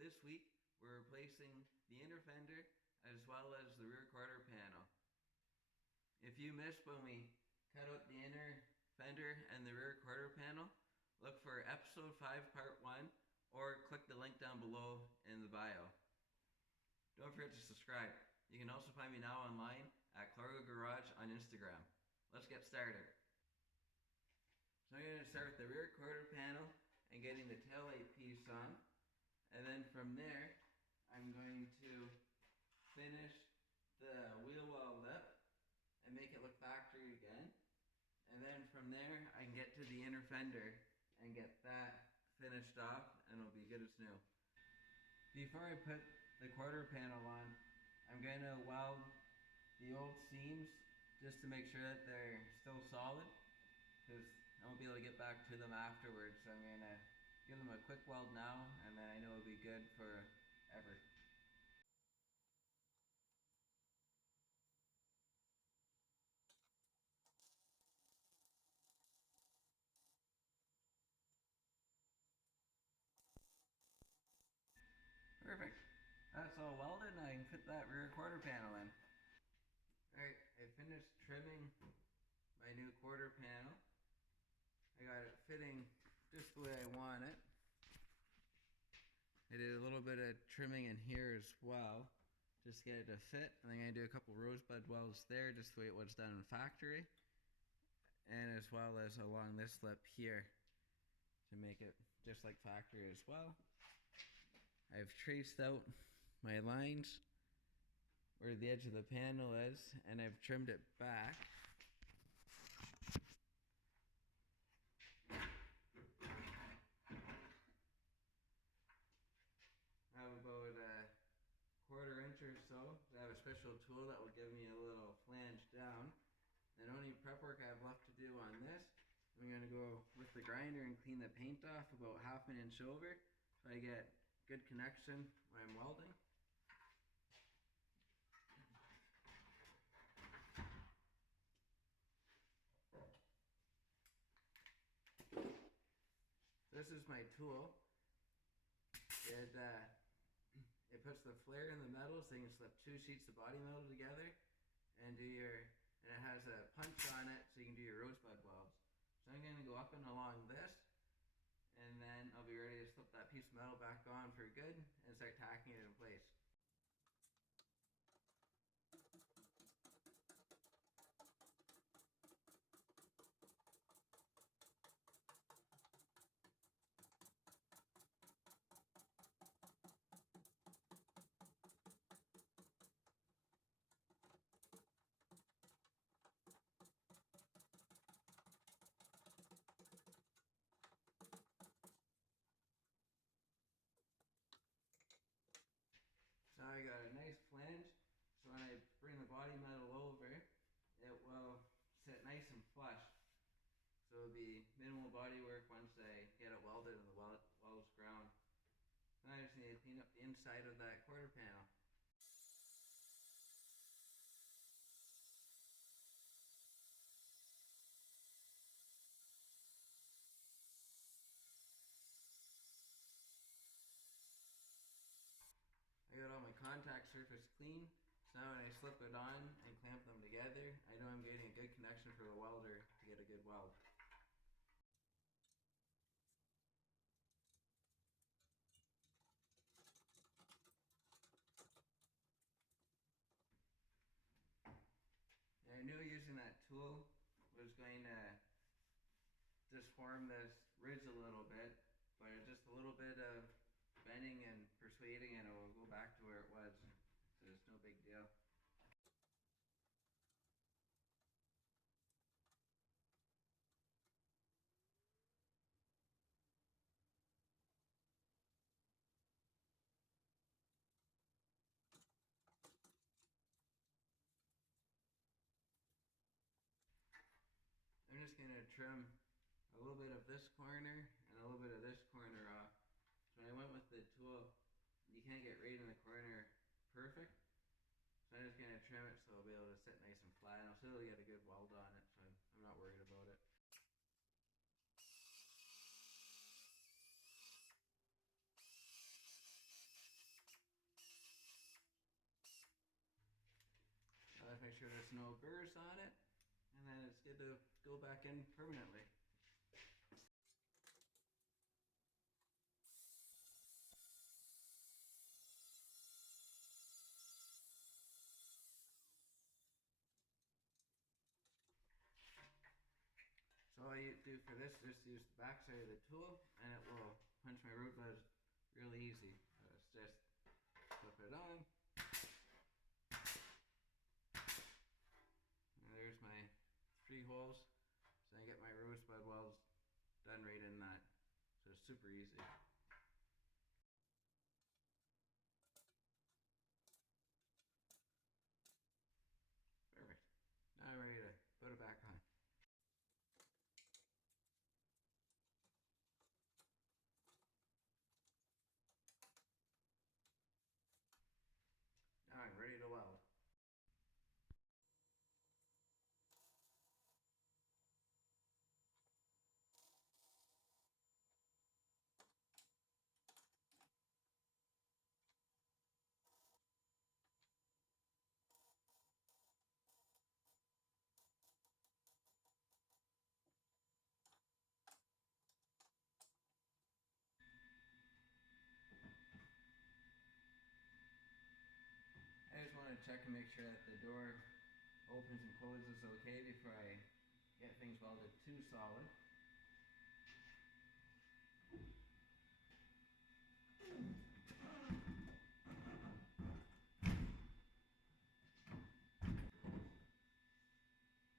This week we're replacing the inner fender as well as the rear quarter panel. If you missed when we cut out the inner fender and the rear quarter panel, look for episode 5 part 1 or click the link down below in the bio. Don't forget to subscribe. You can also find me now online at Clargo Garage on Instagram. Let's get started. So I'm going to start with the rear quarter panel and getting the taillight piece on. And then from there, I'm going to finish the wheel well lip and make it look factory again. And then from there, I can get to the inner fender and get that finished off, and it'll be good as new. Before I put the quarter panel on, I'm going to weld the old seams just to make sure that they're still solid, because I won't be able to get back to them afterwards. So I'm going to give them a quick weld now, and then I know it'll be good forever. Perfect. That's all welded, and I can fit that rear quarter panel in. Alright, I finished trimming my new quarter panel. I got it fitting just the way I want it. I did a little bit of trimming in here as well, just to get it to fit. And I'm going to do a couple rosebud welds there, just the way it was done in factory. And as well as along this lip here, to make it just like factory as well. I've traced out my lines where the edge of the panel is, and I've trimmed it back. I have about a quarter inch or so. I have a special tool that will give me a little flange down. And only prep work I have left to do on this, I'm going to go with the grinder and clean the paint off about half an inch over, so I get good connection when I'm welding. This is my tool. It puts the flare in the metal so you can slip 2 sheets of body metal together and it has a punch on it so you can do your rosebud welds. So I'm going to go up and along this, and then I'll be ready to slip that piece of metal back on for good and start tacking it in place. So I got a nice flange, so when I bring the body metal over, it will sit nice and flush. So it'll be minimal body work once I get it welded and the weld's ground. Now I just need to clean up the inside of that quarter panel. I got all my contact surface clean, so now when I slip it on and clamp them together, I know I'm getting a good connection for the welder to get a good weld. And I knew using that tool was going to just form this ridge a little bit, but just a little bit of bending and persuading and it will go back to where it was, so it's no big deal. I'm just going to trim a little bit of this corner and a little bit of this corner off. So when I went with the tool, you can't get right in the corner perfect. So I'm just going to trim it so I'll be able to sit nice and flat, and I'll still get a good weld on it, so I'm not worried about it. make sure there's no burrs on it, and then it's good to go back in permanently. So all you do for this, just use the back side of the tool, and it will punch my root bud really easy. So it's just flip it on, and there's my 3 holes. So I get my rosebud welds done right in that. So it's super easy. Perfect. Now I'm ready to put it back on. Now I'm ready to weld. I just want to check and make sure that the door opens and closes okay before I get things welded too solid.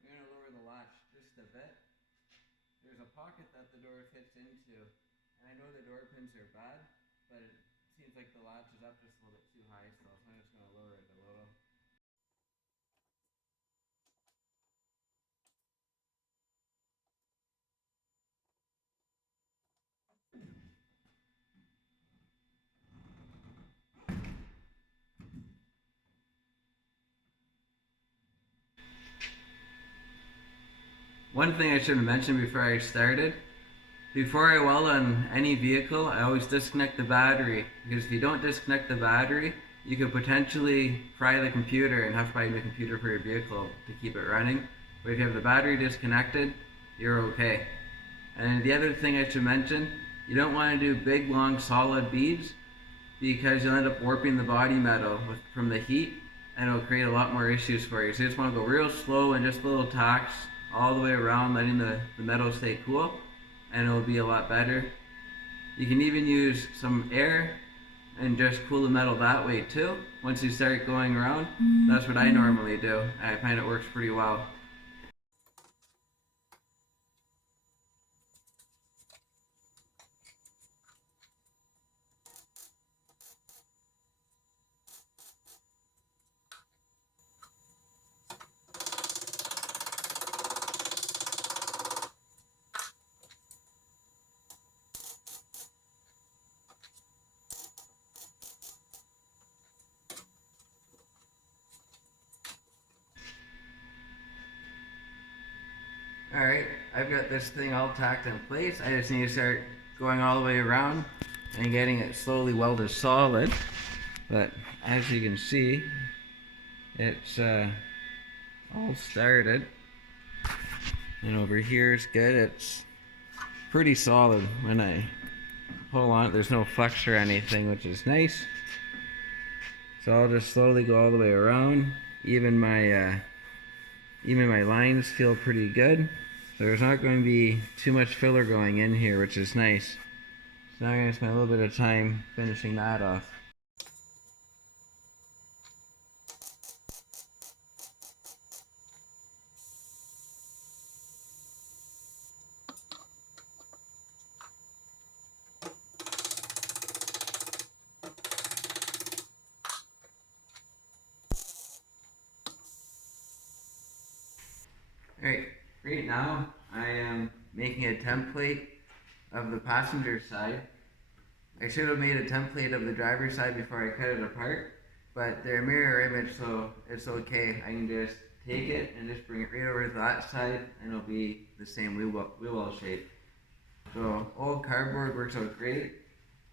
I'm going to lower the latch just a bit. There's a pocket that the door fits into, and I know the door pins are bad, but it seems like the latch is up just a little bit too high still, so I'm just going to lower it a little. One thing I should have mentioned before I started, before I weld on any vehicle, I always disconnect the battery, because if you don't disconnect the battery, you could potentially fry the computer and have to buy a new computer for your vehicle to keep it running. But if you have the battery disconnected, you're okay. And the other thing I should mention, you don't want to do big, long, solid beads, because you'll end up warping the body metal from the heat, and it'll create a lot more issues for you. So you just want to go real slow and just little tacks all the way around, letting the metal stay cool, and it'll be a lot better. You can even use some air and just cool the metal that way too. Once you start going around, that's what I normally do. I find it works pretty well. Alright, I've got this thing all tacked in place. I just need to start going all the way around and getting it slowly welded solid. But as you can see, it's all started. And over here is good. It's pretty solid. When I pull on it, there's no flex or anything, which is nice. So I'll just slowly go all the way around. Even my lines feel pretty good. There's not going to be too much filler going in here, which is nice. So now I'm going to spend a little bit of time finishing that off. Alright, right now I am making a template of the passenger side. I should have made a template of the driver's side before I cut it apart, but they're a mirror image, so it's okay. I can just take it and just bring it right over to that side, and it'll be the same wheel well shape. So old cardboard works out great,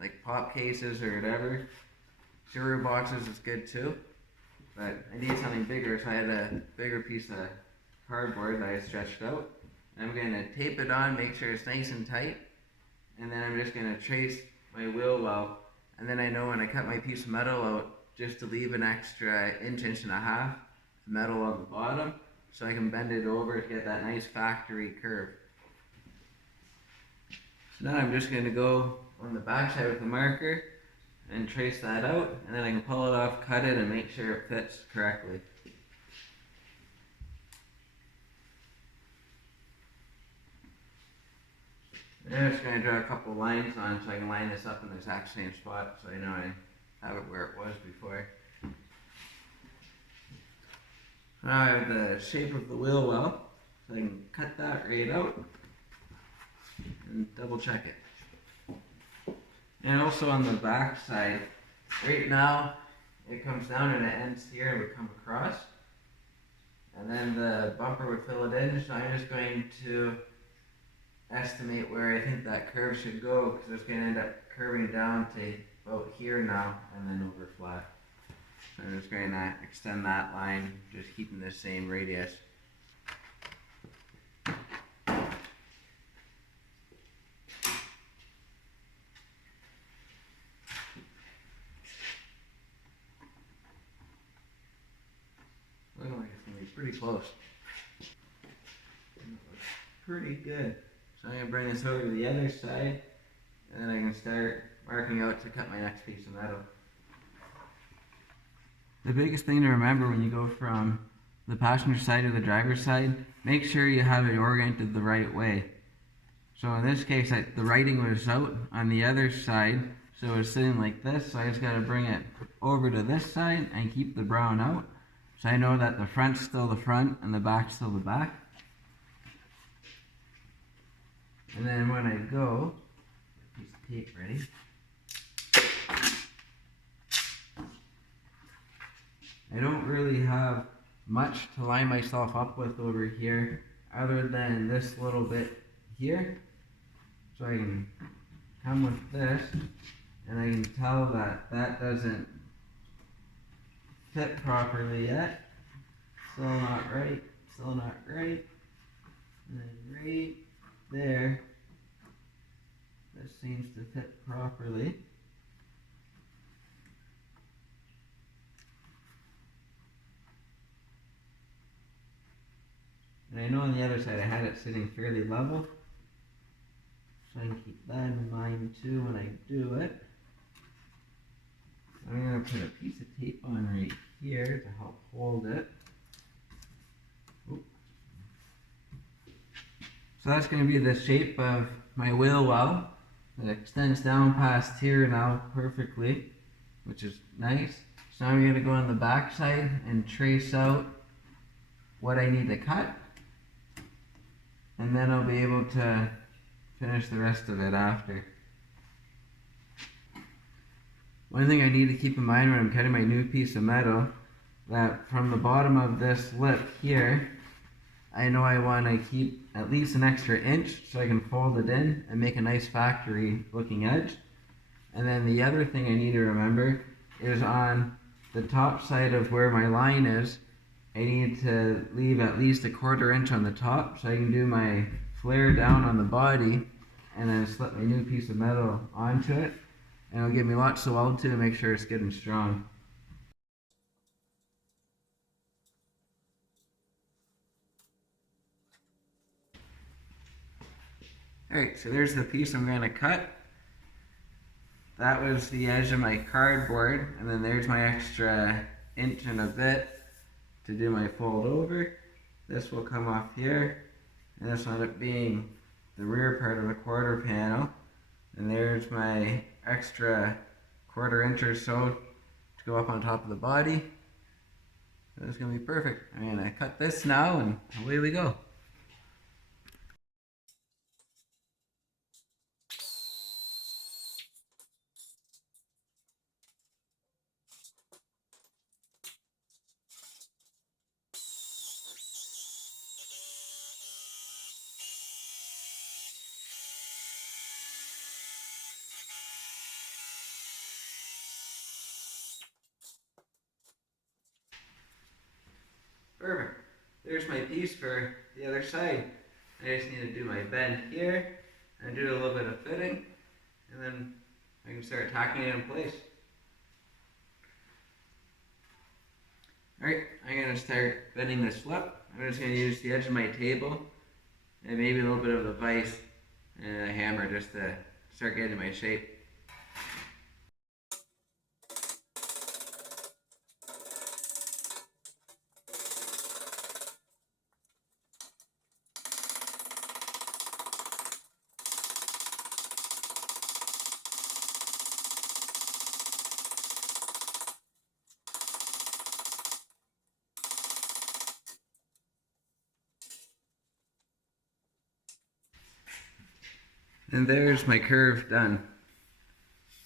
like pop cases or whatever. Sugar boxes is good too. but I need something bigger, so I had a bigger piece of cardboard that I stretched out. I'm going to tape it on, make sure it's nice and tight, and then I'm just going to trace my wheel well, and then I know when I cut my piece of metal out, just to leave an extra inch and a half metal on the bottom, so I can bend it over to get that nice factory curve. So now I'm just going to go on the back side with the marker and trace that out, and then I can pull it off, cut it, and make sure it fits correctly. I'm just going to draw a couple lines on so I can line this up in the exact same spot so I know I have it where it was before. Now I have the shape of the wheel well, so I can cut that right out and double check it. And also on the back side, right now it comes down and it ends here and would come across. And then the bumper would fill it in, so I'm just going to estimate where I think that curve should go, because it's going to end up curving down to about here now and then over flat. So I'm just going to extend that line, just keeping the same radius. Looking like it's going to be pretty close. Pretty good. So I'm going to bring this over to the other side, and then I can start marking out to cut my next piece of metal. The biggest thing to remember when you go from the passenger side to the driver's side, make sure you have it oriented the right way. So in this case, the writing was out on the other side, so it's sitting like this, so I just got to bring it over to this side and keep the brown out. So I know that the front's still the front and the back's still the back. And then when I go, piece of tape ready. I don't really have much to line myself up with over here other than this little bit here. So I can come with this and I can tell that that doesn't fit properly yet. Still not right, still not right. And then right there, this seems to fit properly. And I know on the other side I had it sitting fairly level, so I can keep that in mind too when I do it. I'm going to put a piece of tape on right here to help hold it. Oop. So that's going to be the shape of my wheel well. It extends down past here now perfectly, which is nice. So now I'm going to go on the back side and trace out what I need to cut. And then I'll be able to finish the rest of it after. One thing I need to keep in mind when I'm cutting my new piece of metal, that from the bottom of this lip here, I know I want to keep at least an extra inch so I can fold it in and make a nice factory looking edge. And then the other thing I need to remember is on the top side of where my line is, I need to leave at least a 1/4 inch on the top so I can do my flare down on the body and then slip my new piece of metal onto it. And it'll give me lots to weld to make sure it's good and strong. Alright, so there's the piece I'm going to cut. That was the edge of my cardboard, and then there's my extra inch and a bit to do my fold over. This will come off here, and this will end up being the rear part of the quarter panel. And there's my extra 1/4 inch or so to go up on top of the body. That's going to be perfect. I'm going to cut this now, and away we go. there's my piece for the other side. I just need to do my bend here and do a little bit of fitting, and then I can start tacking it in place. Alright, I'm going to start bending this flip. I'm just going to use the edge of my table and maybe a little bit of the vise and a hammer just to start getting my shape. And there's my curve done.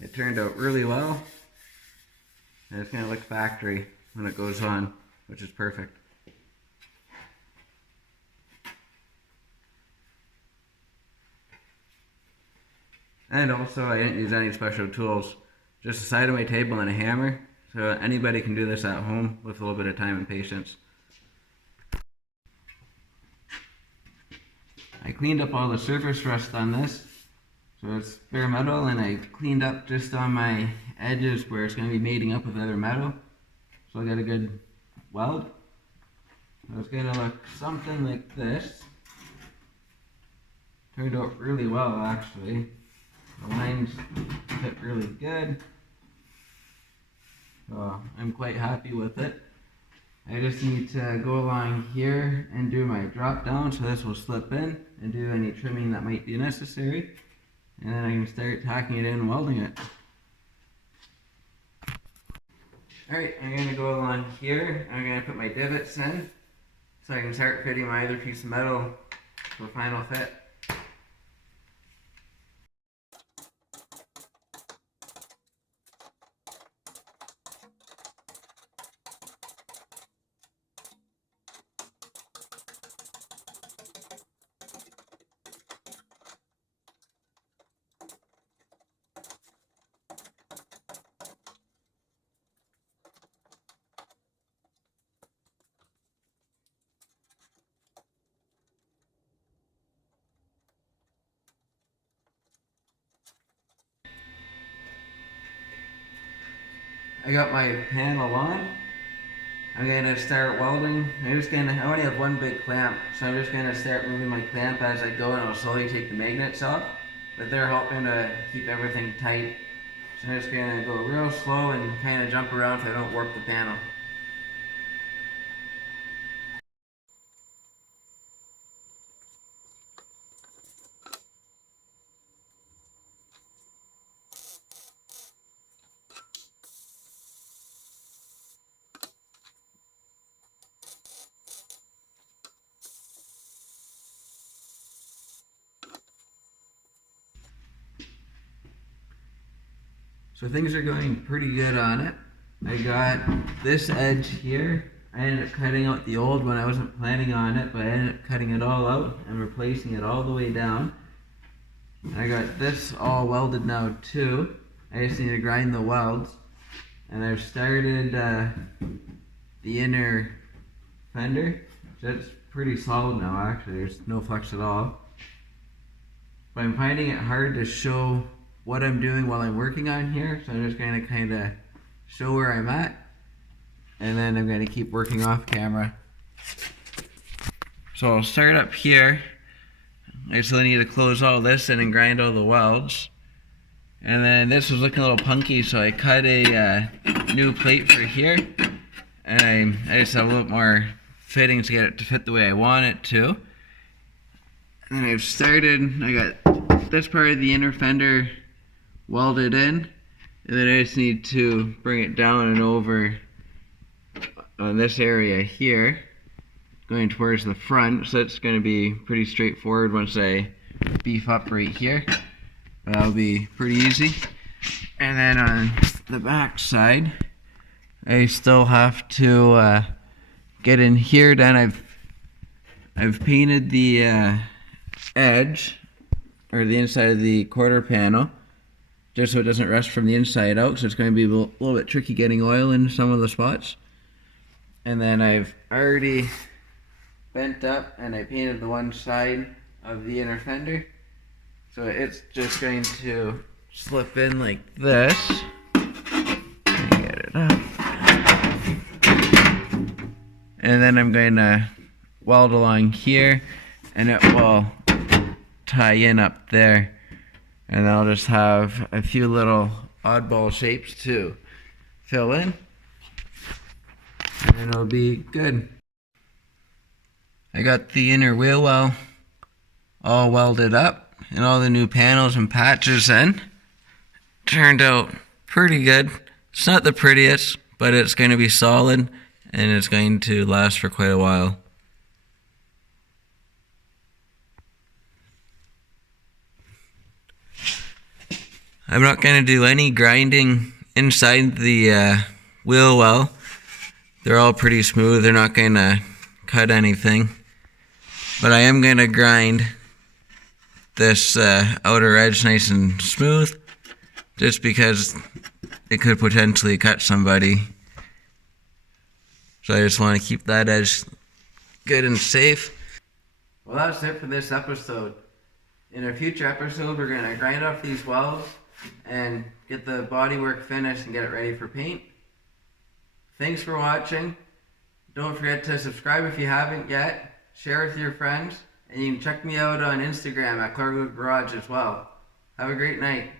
It turned out really well. And it's going to look factory when it goes on, which is perfect. And also I didn't use any special tools. Just the side of my table and a hammer. So anybody can do this at home with a little bit of time and patience. I cleaned up all the surface rust on this. So it's bare metal, and I cleaned up just on my edges where it's going to be mating up with other metal. So I got a good weld. So it's going to look something like this. Turned out really well, actually. The lines fit really good. So I'm quite happy with it. I just need to go along here and do my drop down, so this will slip in, and do any trimming that might be necessary. And then I can start tacking it in and welding it. Alright, I'm going to go along here. I'm going to put my divots in so I can start fitting my other piece of metal to a final fit. I got my panel on. I'm gonna start welding. I only have one big clamp, so I'm just gonna start moving my clamp as I go, and I'll slowly take the magnets off. But they're helping to keep everything tight. So I'm just gonna go real slow and kind of jump around so I don't warp the panel. So things are going pretty good on it. I got this edge here. I ended up cutting out the old one. I wasn't planning on it, but I ended up cutting it all out and replacing it all the way down. I got this all welded now too. I just need to grind the welds. And I've started the inner fender. So it's pretty solid now, actually. There's no flex at all. But I'm finding it hard to show what I'm doing while I'm working on here, so I'm just going to kind of show where I'm at, and then I'm going to keep working off camera. So I'll start up here. I still need to close all this in and grind all the welds. And then this was looking a little punky, so I cut a new plate for here, and I just have a little more fitting to get it to fit the way I want it to. And then I got this part of the inner fender welded in, and then I just need to bring it down and over on this area here, going towards the front. So it's going to be pretty straightforward once I beef up right here. That'll be pretty easy. And then on the back side, I still have to get in here. Then I've painted the edge, or the inside of the quarter panel, just so it doesn't rust from the inside out, so it's going to be a little bit tricky getting oil in some of the spots. And then I've already bent up, and I painted the one side of the inner fender. So it's just going to slip in like this. Get it up. And then I'm going to weld along here, and it will tie in up there. And I'll just have a few little oddball shapes to fill in, and it'll be good. I got the inner wheel well all welded up and all the new panels and patches in. Turned out pretty good. It's not the prettiest, but it's going to be solid and it's going to last for quite a while. I'm not going to do any grinding inside the wheel well. They're all pretty smooth. They're not going to cut anything. But I am going to grind this outer edge nice and smooth, just because it could potentially cut somebody. So I just want to keep that edge good and safe. Well, that's it for this episode. In a future episode, we're going to grind off these welds and get the bodywork finished and get it ready for paint. Thanks for watching. Don't forget to subscribe if you haven't yet. Share with your friends. And you can check me out on Instagram at Clargo Garage as well. Have a great night.